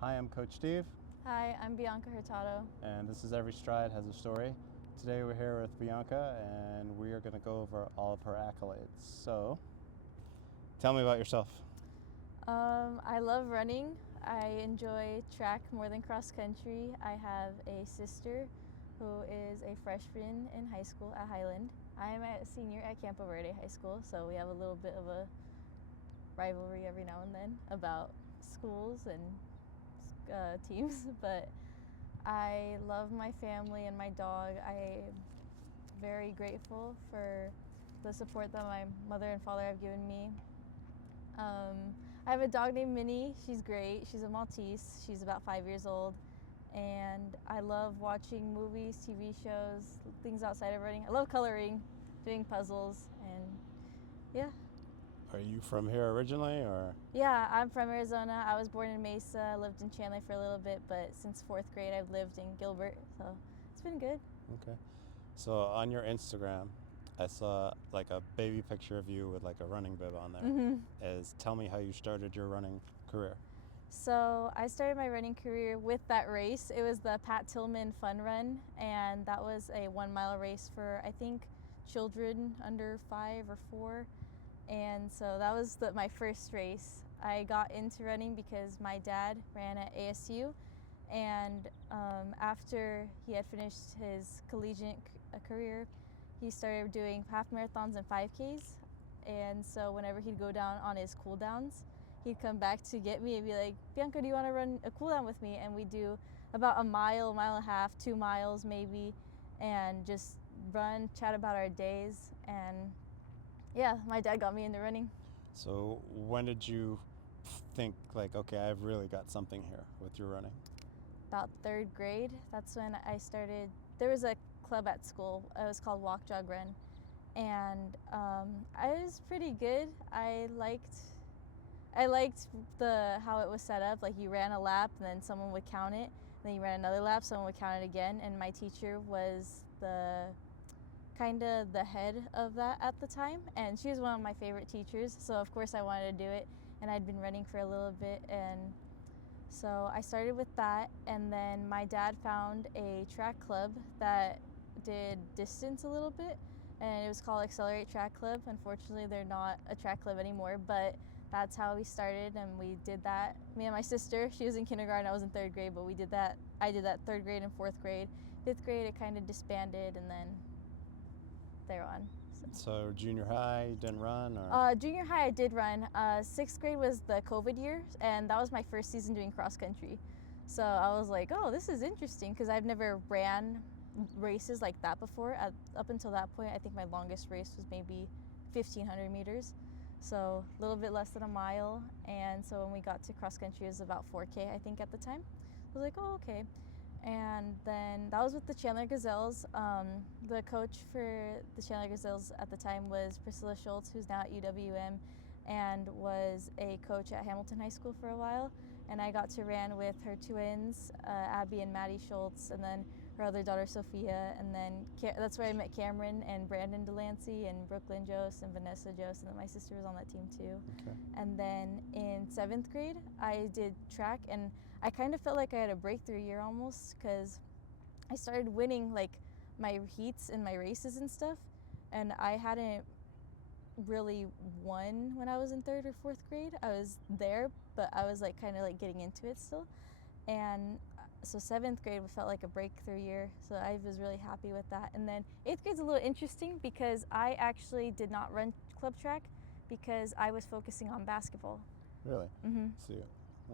Hi, I'm Coach Steve, Hi, I'm Bianca Hurtado. and this is Every Stride Has a Story. Today we're here with Bianca, and we are going to go over all of her accolades. So, tell me about yourself. I love running. I enjoy track more than cross country. I have a sister who is a freshman in high school at Highland. I am a senior at Campo Verde High School, so we have a little bit of a rivalry every now and then about schools and teams, but I love my family and my dog. I'm very grateful for the support that my mother and father have given me. I have a dog named Minnie. She's great. She's a Maltese. She's about 5 years old. And I love watching movies, TV shows, things outside of running. I love coloring, doing puzzles, and yeah. Are you from here originally, or? Yeah, I'm from Arizona. I was born in Mesa, lived in Chandler for a little bit, but since fourth grade I've lived in Gilbert, so it's been good. Okay. So, on your Instagram, I saw like a baby picture of you with like a running bib on there. Tell me how you started your running career. So I started my running career with that race. It was the Pat Tillman Fun Run, and that was a 1 mile race for, I think, children under 5 or 4. And so that was my first race. I got into running because my dad ran at ASU, and after he had finished his collegiate career, he started doing half marathons and 5Ks. And so whenever he'd go down on his cool downs, he'd come back to get me and be like, Bianca, do you want to run a cool down with me? And we'd do about a mile and a half, 2 miles maybe, and just run, chat about our days. And yeah, my dad got me into running. So, when did you think like, okay, I've really got something here with your running? About 3rd grade, that's when I started. There was a club at school. It was called Walk Jog Run, and I was pretty good. I liked the how it was set up. Like, you ran a lap, and then someone would count it. And then you ran another lap, someone would count it again. And my teacher was the kind of the head of that at the time, and she was one of my favorite teachers. So of course I wanted to do it, and I'd been running for a little bit, and so I started with that. And then my dad found a track club that did distance a little bit, and it was called Accelerate Track Club. Unfortunately, they're not a track club anymore, but that's how we started, and we did that. Me and my sister, she was in kindergarten, I was in 3rd grade, but we did that. I did that 3rd grade and 4th grade. 5th grade, it kind of disbanded, and then they're on. So, junior high, you didn't run, or? Junior high, I did run. 6th grade was the COVID year, and that was my first season doing cross country. So I was like, oh, this is interesting, because I've never ran races like that before. Up until that point, I think my longest race was maybe 1,500 meters. So a little bit less than a mile. And so when we got to cross country, it was about 4K, I think, at the time. I was like, oh, okay. And then that was with the Chandler Gazelles. The coach for the Chandler Gazelles at the time was Priscilla Schultz, who's now at UWM, and was a coach at Hamilton High School for a while. And I got to run with her twins, Abby and Maddie Schultz, and then her other daughter Sophia. And then that's where I met Cameron and Brandon Delancey and Brooklyn Jost and Vanessa Jost, and then my sister was on that team too. Okay. And then in 7th grade, I did track, and I kind of felt like I had a breakthrough year almost, because I started winning like my heats and my races and stuff, and I hadn't really won when I was in 3rd or 4th grade. I was there, but I was like kind of like getting into it still. And so 7th grade felt like a breakthrough year, so I was really happy with that. And then 8th grade's a little interesting, because I actually did not run club track because I was focusing on basketball. Really? Mm-hmm. So,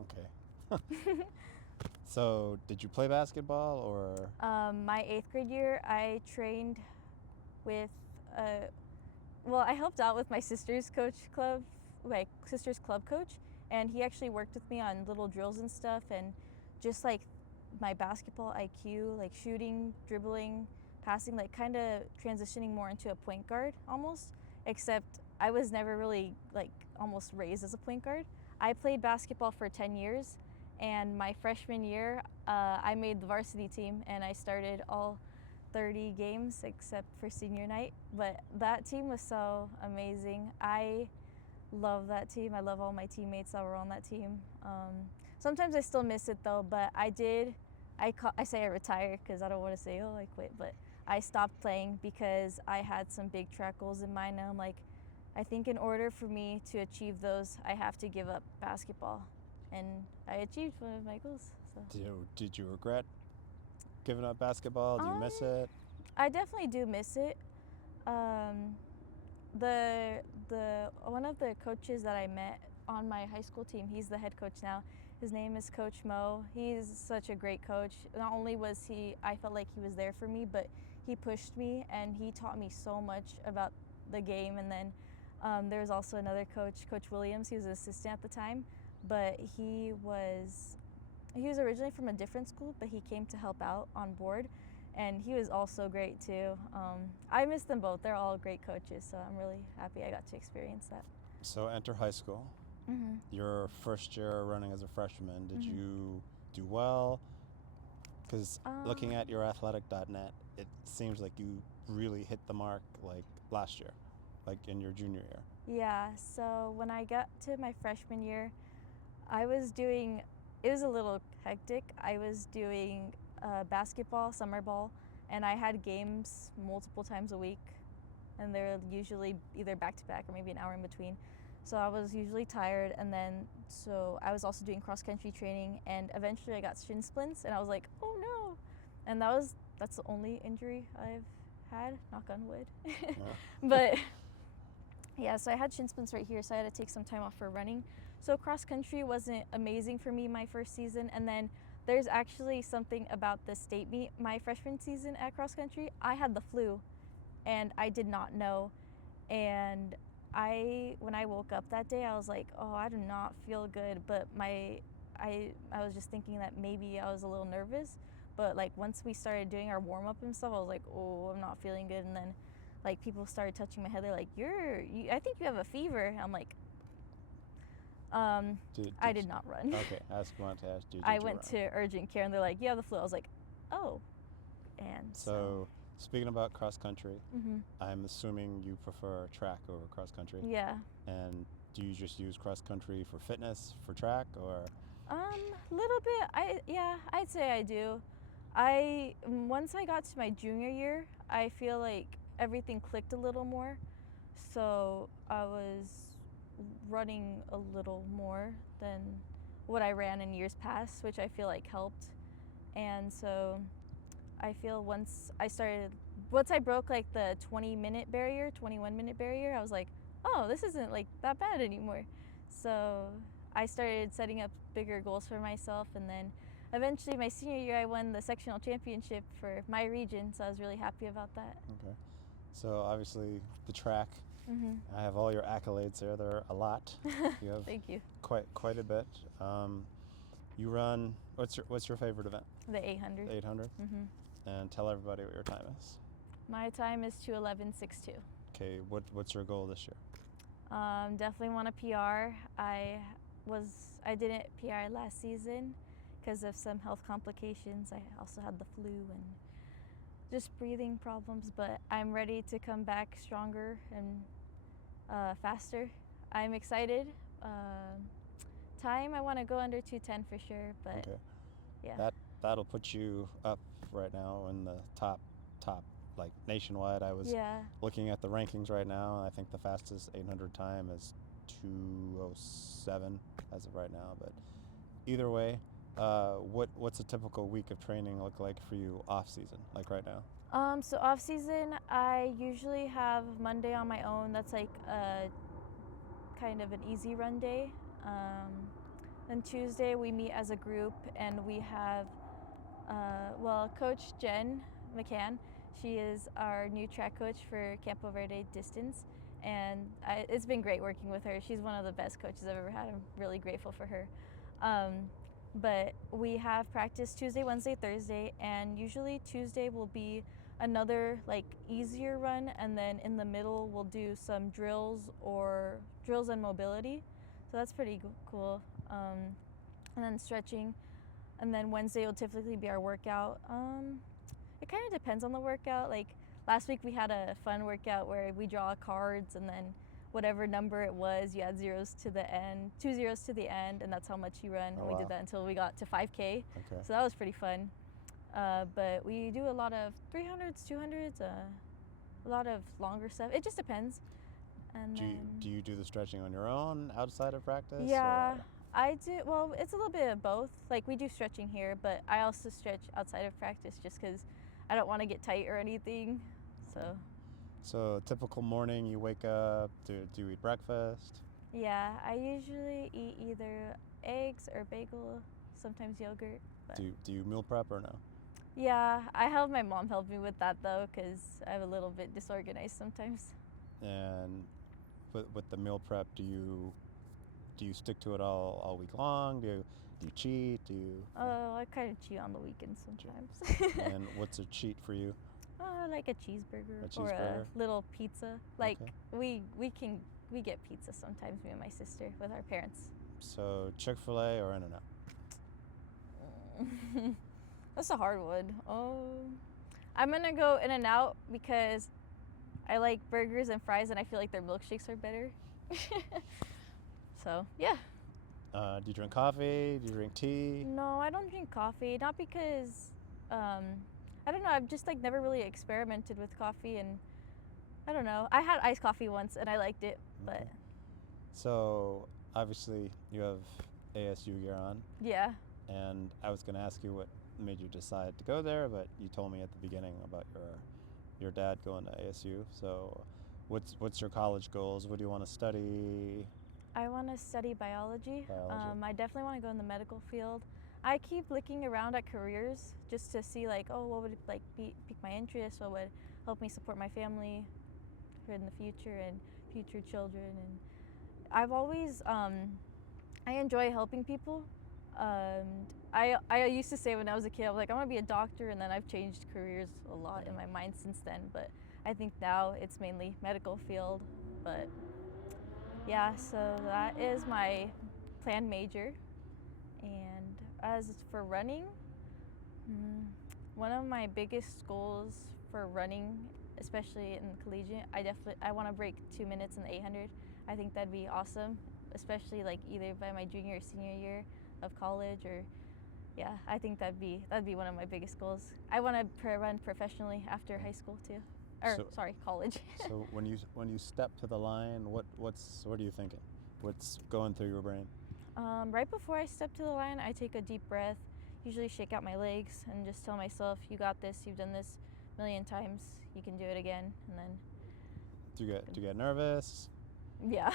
okay. So, did you play basketball, or? My 8th grade year, I trained with I helped out with my sister's club coach, and he actually worked with me on little drills and stuff, and just like my basketball IQ, like shooting, dribbling, passing, like kind of transitioning more into a point guard almost, except I was never really like almost raised as a point guard. I played basketball for 10 years, and my freshman year, I made the varsity team, and I started all 30 games except for senior night. But that team was so amazing. I love that team. I love all my teammates that were on that team. Sometimes I still miss it though, but I say I retired because I don't want to say, oh, I quit, but I stopped playing because I had some big track goals in mind. And I'm like, I think in order for me to achieve those, I have to give up basketball. And I achieved one of my goals. So. Did you regret giving up basketball? Do you miss it? I definitely do miss it. The one of the coaches that I met on my high school team, he's the head coach now. His name is Coach Mo. He's such a great coach. Not only was I felt like he was there for me, but he pushed me and he taught me so much about the game. And then there was also another coach, Coach Williams. He was an assistant at the time, but he was originally from a different school, but he came to help out on board. And he was also great too. I miss them both. They're all great coaches, so I'm really happy I got to experience that. So enter high school. Mm-hmm. Your first year running as a freshman, did Mm-hmm. you do well? Because looking at yourathletic.net, it seems like you really hit the mark like last year, like in your junior year. Yeah, so when I got to my freshman year, it was a little hectic. I was doing basketball, summer ball, and I had games multiple times a week, and they're usually either back to back or maybe an hour in between. So I was usually tired, and then so I was also doing cross country training, and eventually I got shin splints, and I was like, oh no, and that's the only injury I've had, knock on wood. Yeah. But yeah, so I had shin splints right here, so I had to take some time off for running. So cross country wasn't amazing for me my first season, and then there's actually something about the state meet my freshman season at cross country. I had the flu, and I did not know, and when I woke up that day, I was like, oh, I do not feel good, but I was just thinking that maybe I was a little nervous, but like once we started doing our warm up and stuff, I was like, oh, I'm not feeling good, and then like people started touching my head. They're like, I think you have a fever. And I'm like, I did not run. Okay, I wanted to ask you. I went to urgent care, and they're like, you have the flu. I was like, oh, and so speaking about cross country, mm-hmm. I'm assuming you prefer track over cross country. Yeah. And do you just use cross country for fitness for track, or? Little bit. I'd say I do. Once I got to my junior year, I feel like everything clicked a little more. So I was running a little more than what I ran in years past, which I feel like helped. And so I feel once I broke like the 20-minute barrier, 21-minute barrier, I was like, oh, this isn't like that bad anymore. So I started setting up bigger goals for myself, and then eventually my senior year I won the sectional championship for my region, so I was really happy about that. Okay. So obviously the track, Mm-hmm. I have all your accolades there. There are a lot. You have Thank you. quite a bit. You run, what's your favorite event? The 800. The 800? Mm-hmm. And tell everybody what your time is. My time is 2:11.62. Okay, what's your goal this year? Definitely want a PR. I didn't PR last season because of some health complications. I also had the flu and just breathing problems, but I'm ready to come back stronger and faster. I'm excited. Time, I want to go under 2:10 for sure, but Okay. yeah. That'll put you up right now in the top, like nationwide. I was looking at the rankings right now, and I think the fastest 800 time is 2:07 as of right now. But either way, what's a typical week of training look like for you off season, like right now? So off season, I usually have Monday on my own. That's like a kind of an easy run day. Then Tuesday we meet as a group, and we have, Coach Jen McCann. She is our new track coach for Campo Verde Distance, and it's been great working with her. She's one of the best coaches I've ever had. I'm really grateful for her. But we have practice Tuesday, Wednesday, Thursday, and usually Tuesday will be another like easier run, and then in the middle we'll do some drills and mobility. So that's pretty cool. And then stretching, and then Wednesday will typically be our workout. It kind of depends on the workout. Like last week we had a fun workout where we draw cards, and then whatever number it was, you add zeros to the end, 2 zeros to the end, and that's how much you run. Oh, And we wow. did that until we got to 5K. Okay. So that was pretty fun. But we do a lot of 300s, 200s, a lot of longer stuff. It just depends. And Do you do the stretching on your own outside of practice? yeah, or- I do. Well, it's a little bit of both. Like we do stretching here, but I also stretch outside of practice just because I don't want to get tight or anything. So So typical morning, you wake up. Do you eat breakfast? yeah, I usually eat either eggs or bagel, sometimes yogurt. But Do you meal prep or no? yeah, I have my mom help me with that though, because I'm a little bit disorganized sometimes. And with the meal prep, do you stick to it all week long? Do you cheat? Do you? Oh, I kind of cheat on the weekends sometimes. And what's a cheat for you? Like a cheeseburger, A or a cheeseburger? little pizza. Like Okay. we get pizza sometimes, me and my sister, with our parents. So Chick-fil-A or In-N-Out? That's a hard one. Oh, I'm gonna go In-N-Out because I like burgers and fries, and I feel like their milkshakes are better. So yeah. Do you drink coffee? Do you drink tea? No, I don't drink coffee. Not because I don't know. I've just like never really experimented with coffee, and I don't know. I had iced coffee once and I liked it, but Okay. So obviously you have ASU gear on, yeah. and I was going to ask you what made you decide to go there, but you told me at the beginning about your dad going to ASU. So what's your college goals? What do you want to study? I want to study biology. Biology. I definitely want to go in the medical field. I keep looking around at careers just to see like, oh, what would like pique my interest? What would help me support my family in the future and future children? And I've always I enjoy helping people. I used to say when I was a kid, I was like, I want to be a doctor, and then I've changed careers a lot in my mind since then. But I think now it's mainly medical field. But yeah, so that is my planned major. And as for running, one of my biggest goals for running, especially in collegiate, I want to break 2 minutes in the 800. I think that'd be awesome, especially like either by my junior or senior year of college, or yeah, I think that'd be one of my biggest goals. I want to run professionally after high school too, or So- sorry, college. So when you step to the line, what are you thinking? What's going through your brain? Right before I step to the line, I take a deep breath, usually shake out my legs, and just tell myself, you got this, you've done this a million times, you can do it again. And then Do you get nervous? yeah.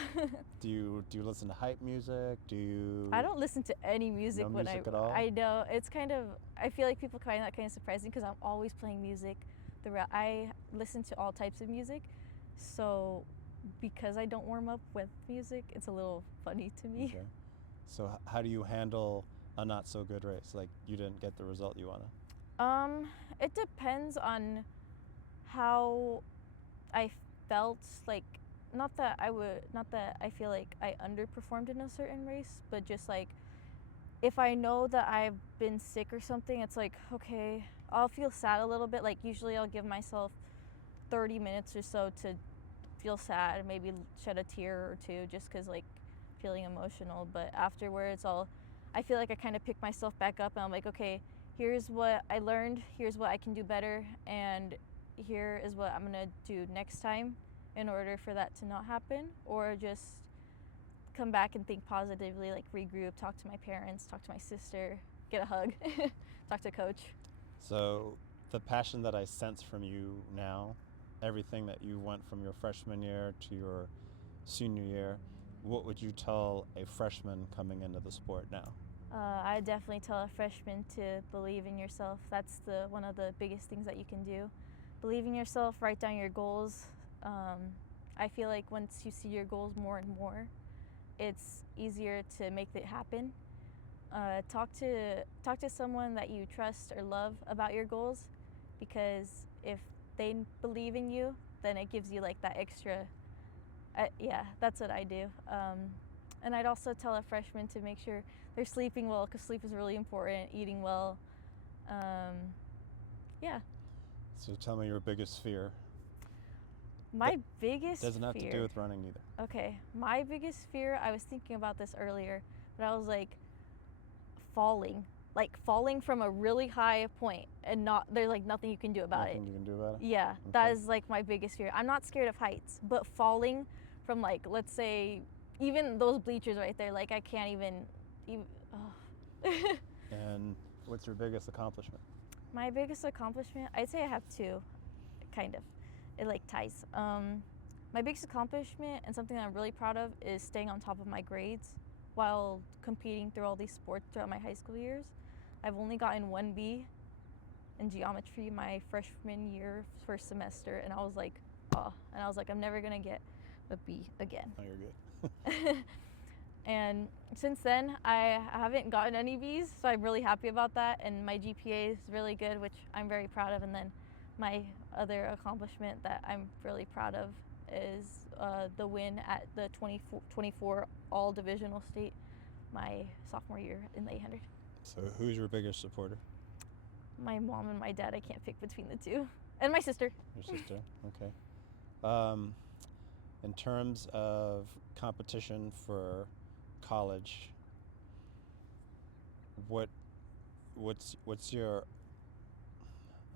Do you listen to hype music? Do you? I don't listen to any music No when music at all? I know it's kind of, I feel like people find that kind of surprising because I'm always playing music throughout. I listen to all types of music, so because I don't warm up with music, it's a little funny to me. Okay. So how do you handle a not so good race? Like you didn't get the result you wanted. It depends on how I felt. Like, not that I feel like I underperformed in a certain race, but just like if I know that I've been sick or something, it's like, okay, I'll feel sad a little bit. Like usually I'll give myself 30 minutes or so to feel sad, maybe shed a tear or two just cuz like feeling emotional, but afterwards I feel like I kind of pick myself back up and I'm like, okay, here's what I learned, here's what I can do better, and here is what I'm going to do next time in order for that to not happen, or just come back and think positively, like regroup, talk to my parents, talk to my sister, get a hug, talk to coach. So the passion that I sense from you now, everything that you went from your freshman year to your senior year, what would you tell a freshman coming into the sport now? I definitely tell a freshman to believe in yourself. That's one of the biggest things that you can do. Believe in yourself, write down your goals. I feel like once you see your goals more and more, it's easier to make it happen. Talk to someone that you trust or love about your goals, because if they believe in you, then it gives you like that extra. Yeah, that's what I do. And I'd also tell a freshman to make sure they're sleeping well, because sleep is really important, eating well. Yeah. So tell me your biggest fear. My That biggest doesn't have fear. to do with running either. Okay, my biggest fear, I was thinking about this earlier, but I was like, falling. Like falling from a really high point and not, there's like nothing you can do about Nothing it. you can do about it. Yeah, that Okay. is like my biggest fear. I'm not scared of heights, but falling from like, let's say, even those bleachers right there, like I can't even oh. And what's your biggest accomplishment? My biggest accomplishment, I'd say I have two, kind of. It like ties. My biggest accomplishment and something that I'm really proud of is staying on top of my grades while competing through all these sports throughout my high school years. I've only gotten one B in geometry my freshman year, first semester, and I was like, oh, and I was like, I'm never gonna get a B again. Oh, you're good. And since then, I haven't gotten any Bs, so I'm really happy about that. And my GPA is really good, which I'm very proud of. And then my other accomplishment that I'm really proud of is the win at the 2024 all divisional state my sophomore year in the 800. So who's your biggest supporter? My mom and my dad, I can't pick between the two. And my sister. Your sister. Okay. In terms of competition for college, what's your,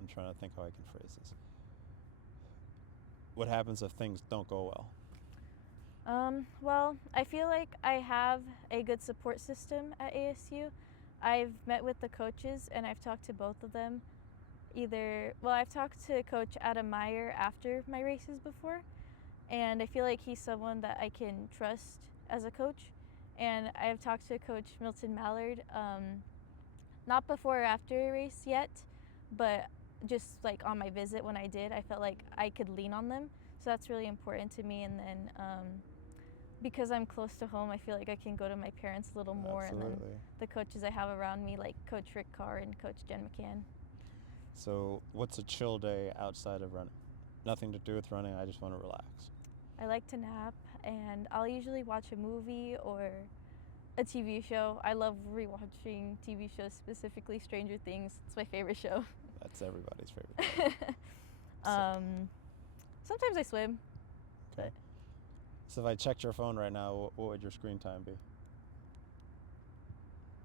I'm trying to think how I can phrase this. What happens if things don't go well? Well, I feel like I have a good support system at ASU. I've met with the coaches and I've talked to both of them. I've talked to Coach Adam Meyer after my races before, and I feel like he's someone that I can trust as a coach. And I've talked to Coach Milton Mallard, not before or after a race yet, but just like on my visit when I did, I felt like I could lean on them. So that's really important to me. And then because I'm close to home, I feel like I can go to my parents a little more. Absolutely. And then the coaches I have around me, like Coach Rick Carr and Coach Jen McCann. So what's a chill day outside of running? Nothing to do with running, I just want to relax. I like to nap, and I'll usually watch a movie or a TV show. I love rewatching TV shows, specifically Stranger Things. It's my favorite show. That's everybody's favorite. Sometimes I swim. Okay. So if I checked your phone right now, what would your screen time be?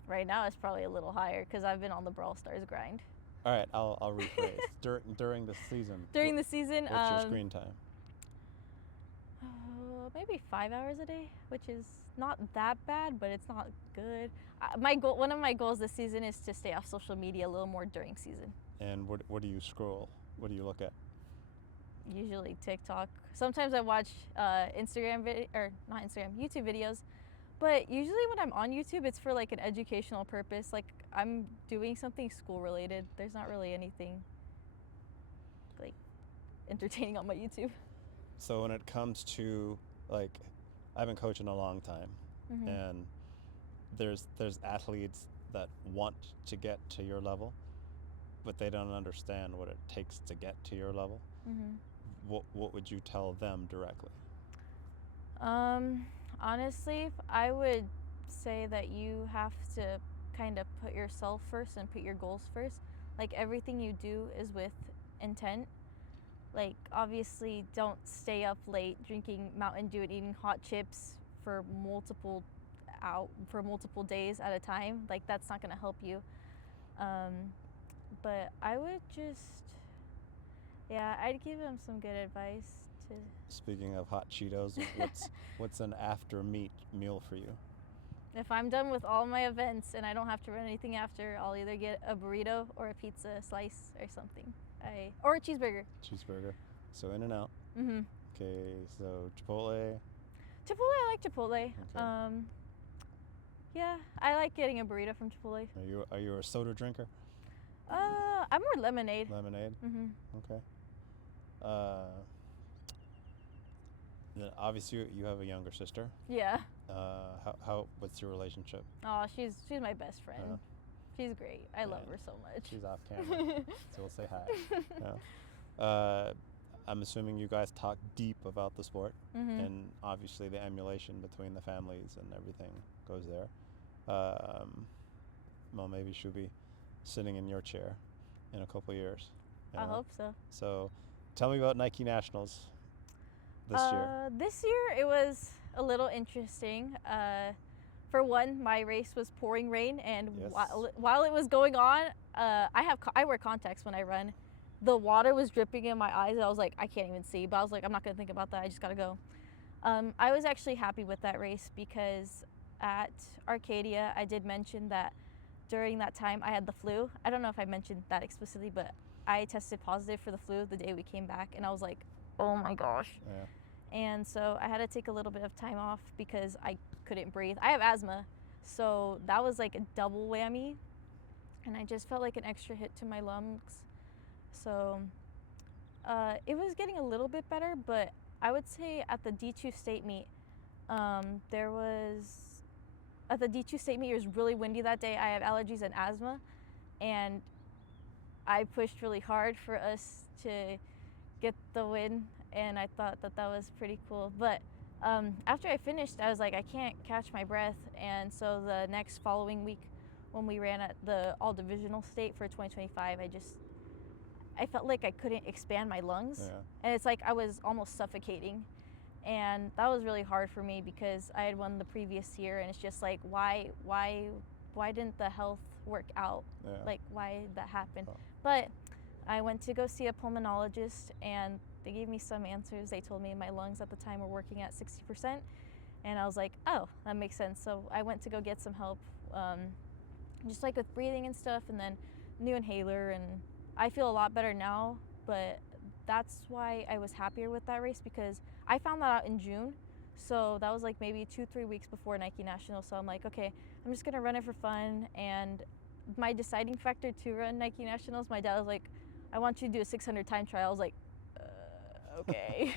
Right now it's probably a little higher because I've been on the Brawl Stars grind. All right, I'll rephrase. During the season. During the season, what's your screen time? Maybe 5 hours a day, which is not that bad, but it's not good. One of my goals this season is to stay off social media a little more during season. And what do you scroll? What do you look at? Usually TikTok. Sometimes I watch YouTube videos. But usually when I'm on YouTube, it's for like an educational purpose. Like I'm doing something school related. There's not really anything like entertaining on my YouTube. So when it comes to, like, I've been coaching a long time, Mm-hmm. and there's athletes that want to get to your level, but they don't understand what it takes to get to your level. Mm-hmm. What would you tell them directly? Honestly, I would say that you have to kind of put yourself first and put your goals first. Like everything you do is with intent. Like obviously don't stay up late drinking Mountain Dew and eating hot chips for multiple days at a time. Like that's not going to help you. But I would I'd give them some good advice. Speaking of hot Cheetos, what's an after meet meal for you? If I'm done with all my events and I don't have to run anything after, I'll either get a burrito or a pizza slice or something. Or a cheeseburger. Cheeseburger. So In-N-Out. Mm-hmm. Okay, so Chipotle. I like Chipotle. Okay. Yeah, I like getting a burrito from Chipotle. Are you a soda drinker? I'm more lemonade. Lemonade. Mm-hmm. Okay. Then obviously you have a younger sister. Yeah. What's your relationship? Oh, she's my best friend. She's great. I love her so much. She's off camera, so we'll say hi. I'm assuming you guys talk deep about the sport, Mm-hmm. and obviously the emulation between the families and everything goes there. Well, maybe she'll be sitting in your chair in a couple years. I hope so. So, tell me about Nike Nationals. this year? This year it was a little interesting. For one, my race was pouring rain, and Yes. while it was going on, I wear contacts when I run. The water was dripping in my eyes. I was like, I can't even see, but I was like, I'm not gonna think about that. I just gotta go. I was actually happy with that race because at Arcadia, I did mention that during that time I had the flu. I don't know if I mentioned that explicitly, but I tested positive for the flu the day we came back, and I was like, oh my gosh. Yeah. And so I had to take a little bit of time off because I couldn't breathe. I have asthma, so that was like a double whammy, and I just felt like an extra hit to my lungs. So it was getting a little bit better, but I would say at the D2 state meet, there was at the D2 state meet, it was really windy that day. I have allergies and asthma, and I pushed really hard for us to get the win, and I thought that that was pretty cool. But after I finished, I was like, I can't catch my breath, and so the next following week, when we ran at the all divisional state for 2025, I felt like I couldn't expand my lungs, Yeah. and it's like I was almost suffocating, and that was really hard for me because I had won the previous year, and it's just like why didn't the health work out? Yeah. Like why did that happen? Oh. But I went to go see a pulmonologist, and they gave me some answers. They told me my lungs at the time were working at 60%, and I was like, oh, that makes sense. So I went to go get some help, just like with breathing and stuff, and then new inhaler, and I feel a lot better now. But that's why I was happier with that race, because I found that out in June. So that was like maybe 2-3 weeks before Nike National. So I'm like, okay, I'm just gonna run it for fun. And my deciding factor to run Nike Nationals, my dad was like, I want you to do a 600 time trial. I was like, okay.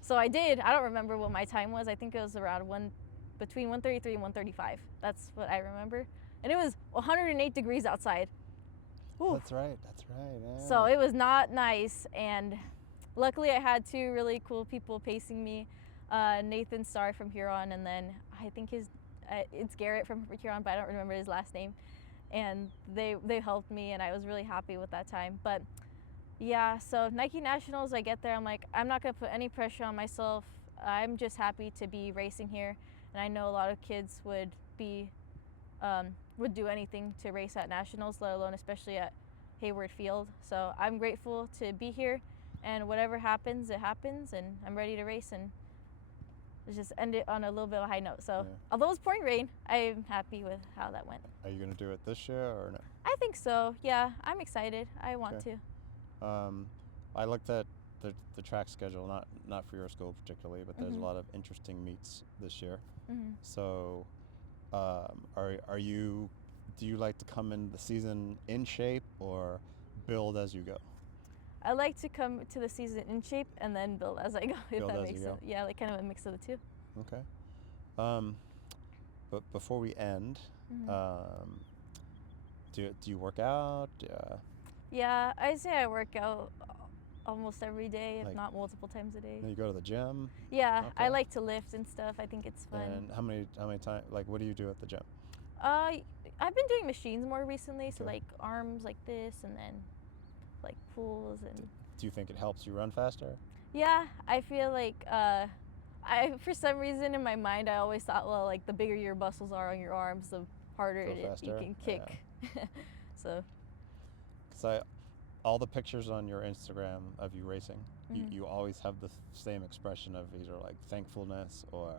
So I did. I don't remember what my time was. I think it was around between 133 and 135. That's what I remember. And it was 108 degrees outside. Whew. That's right. That's right. Yeah. So it was not nice. And luckily I had two really cool people pacing me. Nathan Starr from Huron, and then I think it's Garrett from Huron, but I don't remember his last name. And they helped me, and I was really happy with that time. But yeah, so Nike Nationals, I get there, I'm like, I'm not gonna put any pressure on myself. I'm just happy to be racing here, and I know a lot of kids would do anything to race at Nationals, let alone especially at Hayward Field. So I'm grateful to be here, and whatever happens, it happens, and I'm ready to race, and let's just end it on a little bit of a high note. So Yeah. although it's pouring rain, I'm happy with how that went. Are you gonna do it this year or no? I think so. Yeah, I'm excited. I want to. I looked at the track schedule, not for your school particularly, but there's Mhm. a lot of interesting meets this year. Hmm. So, are you? Do you like to come in the season in shape or build as you go? I like to come to the season in shape and then build as I go, if Build that as makes you go. sense. Yeah, like kind of a mix of the two. Okay. But before we end, Mhm. do you work out? Yeah, I say I work out almost every day, if Like- not multiple times a day. You go to the gym, Yeah, I Okay. like to lift and stuff. I think it's fun. and how many times? Like, what do you do at the gym? I've been doing machines more recently, so Okay. like arms like this, and then like pulls and. Do you think it helps you run faster? Yeah, I feel like for some reason in my mind I always thought, well, like the bigger your muscles are on your arms, the harder Go you faster? can kick. So. Because all the pictures on your Instagram of you racing, Mhm. you always have the same expression of either like thankfulness or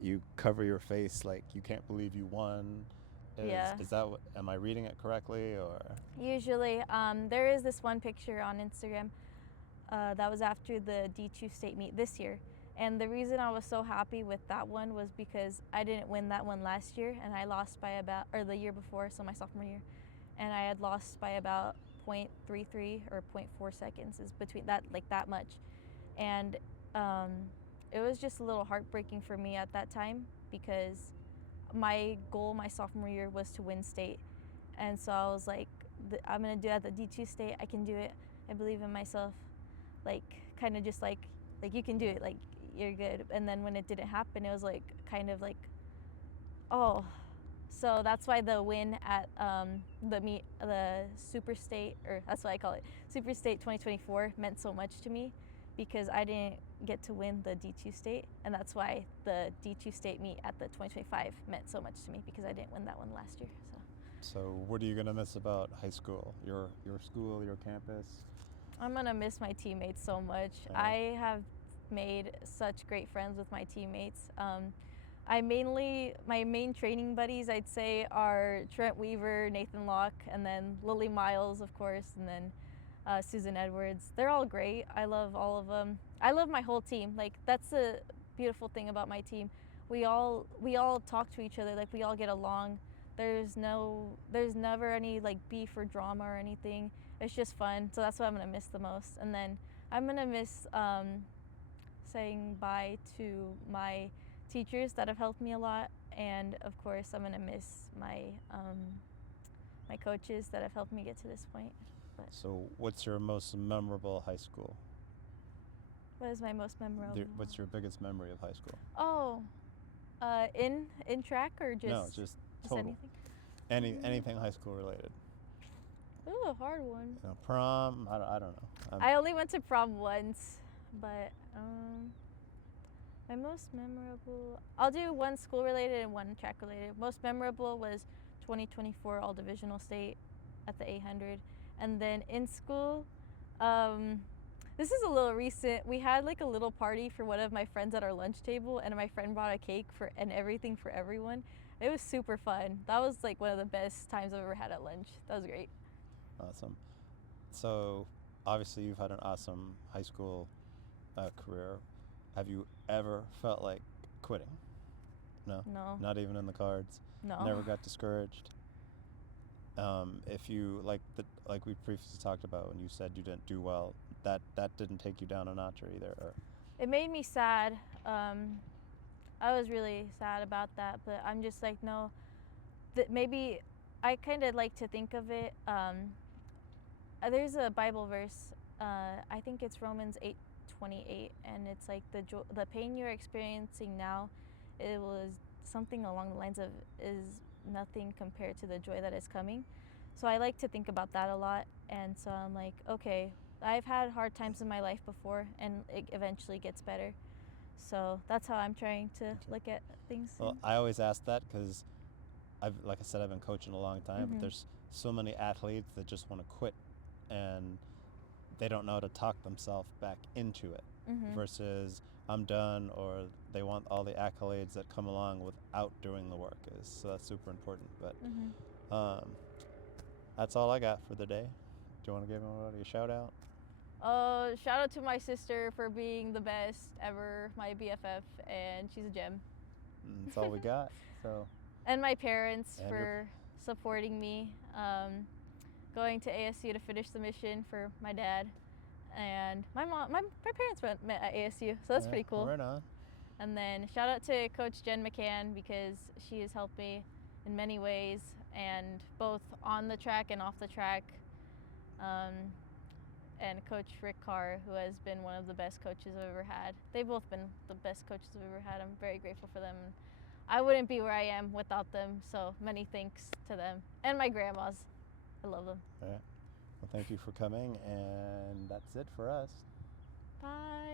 you cover your face like you can't believe you won. Yeah. Is that am I reading it correctly or? Usually, there is this one picture on Instagram that was after the D2 state meet this year. And the reason I was so happy with that one was because I didn't win that one last year, and I lost by or the year before, so my sophomore year. And I had lost by about 0.33 or 0.4 seconds, is between that, like that much. And it was just a little heartbreaking for me at that time because my goal my sophomore year was to win state. And so I was like, I'm gonna do it at the D2 state. I can do it. I believe in myself. Like, kind of just like you can do it. Like, you're good. And then when it didn't happen, it was like kind of like, oh. So that's why the win at the Super State, or that's what I call it, Super State 2024, meant so much to me, because I didn't get to win the D2 state, and that's why the D2 state meet at the 2025 meant so much to me, because I didn't win that one last year. So what are you gonna miss about high school? Your school, your campus? I'm gonna miss my teammates so much. Yeah. I have made such great friends with my teammates. My main training buddies, I'd say, are Trent Weaver, Nathan Locke, and then Lily Miles, of course, and then Susan Edwards. They're all great. I love all of them. I love my whole team. Like, that's the beautiful thing about my team. We all talk to each other. Like, we all get along. There's never any like beef or drama or anything. It's just fun. So that's what I'm gonna miss the most. And then I'm gonna miss saying bye to my teachers that have helped me a lot, and of course I'm gonna miss my my coaches that have helped me get to this point. But So what's your most memorable high school? what is my most memorable? What's your biggest memory of high school? Oh, in track or just No, just total. anything? Anything high school related. Ooh, a hard one. You know, prom. I don't know. I only went to prom once, but my most memorable, I'll do one school related and one track related. Most memorable was 2024 all divisional state at the 800. And then in school, this is a little recent. We had like a little party for one of my friends at our lunch table, and my friend brought a cake and everything for everyone. It was super fun. That was like one of the best times I've ever had at lunch. That was great. Awesome. So obviously you've had an awesome high school career. Have you ever felt like quitting? No. No. Not even in the cards. No. Never got discouraged. If you like we previously talked about when you said you didn't do well, that didn't take you down a notch either. Or It made me sad. I was really sad about that, but I'm just like, no, that maybe I kind of like to think of it. There's a Bible verse. I think it's Romans 8:28, and it's like the pain you're experiencing now, it was something along the lines of is nothing compared to the joy that is coming. So I like to think about that a lot, and so I'm like, okay, I've had hard times in my life before, and it eventually gets better. So that's how I'm trying to look at things. well, I always ask that because like I said, I've been coaching a long time. But Mhm. there's so many athletes that just want to quit, and they don't know how to talk themselves back into it. Mhm. Versus I'm done, or they want all the accolades that come along without doing the work. So that's super important. But Mhm. that's all I got for the day. Do you want to give anybody a shout out? Shout out to my sister for being the best ever, my BFF, and she's a gem. That's all we got. So And my parents And for supporting me, going to ASU to finish the mission for my dad, and my mom. My parents met at ASU, so that's yeah, pretty cool. Right on. And then shout out to Coach Jen McCann, because she has helped me in many ways, and both on the track and off the track. And Coach Rick Carr, who has been one of the best coaches I've ever had. They've both been the best coaches I've ever had. I'm very grateful for them. I wouldn't be where I am without them, so many thanks to them. And my grandmas. I love them. All right. Well, thank you for coming, and that's it for us. Bye.